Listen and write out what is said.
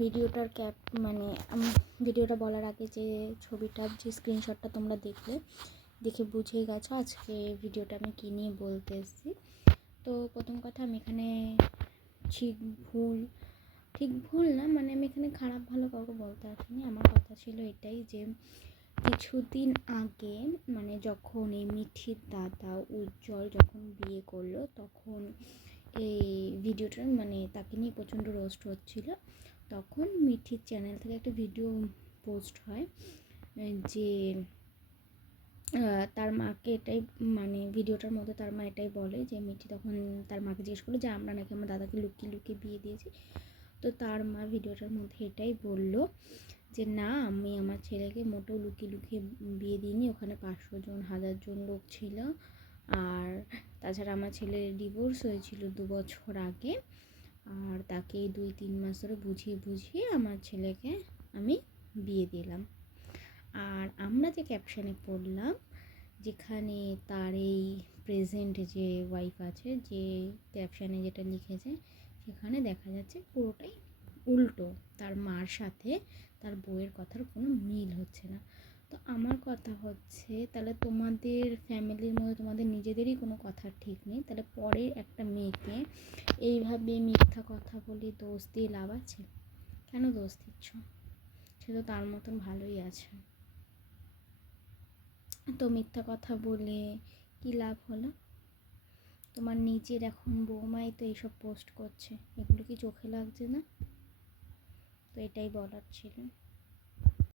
ভিডিওটার মানে ভিডিওটা বলার আগে যে ছবিটার যে স্ক্রিনশটটা তোমরা দেখে বুঝে গেছো আজকে ভিডিওটা আমি কী নিয়ে বলতে এসেছি। তো প্রথম কথা, আমি এখানে ঠিক ভুল না, মানে আমি এখানে খারাপ ভালো কাউকে বলতে আসিনি। আমার কথা ছিল এটাই যে কিছুদিন আগে, মানে যখন এই মিঠির দাদা উজ্জ্বল যখন বিয়ে করলো, তখন এই ভিডিওটা মানে তাকে নিয়ে প্রচণ্ড রোস্ট হচ্ছিলো। তখন মিঠির চ্যানেল থেকে একটা ভিডিও পোস্ট হয় যে তার মাকে এটাই, মানে ভিডিওটার মধ্যে তার মা এটাই বলে যে মিঠি তখন তার মাকে জিজ্ঞেস করলো যে আমরা নাকি আমার দাদাকে লুকিয়ে লুকিয়ে বিয়ে দিয়েছি। তো তার মা ভিডিওটার মধ্যে এটাই বললো যে না, আমি আমার ছেলেকে মোটেও লুকিয়ে লুকিয়ে বিয়ে দিইনি, ওখানে 500 জন 1000 জন লোক ছিল। আর তাছাড়া আমার ছেলের ডিভোর্স হয়েছিল 2 বছর আগে, আর তাকে 2-3 মাস ধরে বুঝিয়ে আমার ছেলেকে আমি বিয়ে দিলাম। আর আমরা যে ক্যাপশানে পড়লাম, যেখানে তার এই প্রেজেন্ট যে ওয়াইফ আছে, যে ক্যাপশানে যেটা লিখেছে, সেখানে দেখা যাচ্ছে পুরোটাই উল্টো। তার মার সাথে তার বউয়ের কথার কোনো মিল হচ্ছে না। তো আমার কথা হচ্ছে, তাহলে তোমাদের ফ্যামিলির মধ্যে তোমাদের নিজেদেরই কোনো কথা ঠিক নেই, তাহলে পরের একটা মেয়েকে এইভাবে মিথ্যা কথা বলে দোষ দিয়ে লাভ আছে? কেন দোষ দিচ্ছ? সে তো তার মতন ভালোই আছে। তো মিথ্যা কথা বলে কী লাভ হলো? তোমার নিজের এখন বৌমাই তো এইসব পোস্ট করছে, এগুলো কি চোখে লাগছে না? তো এটাই বলার ছিল।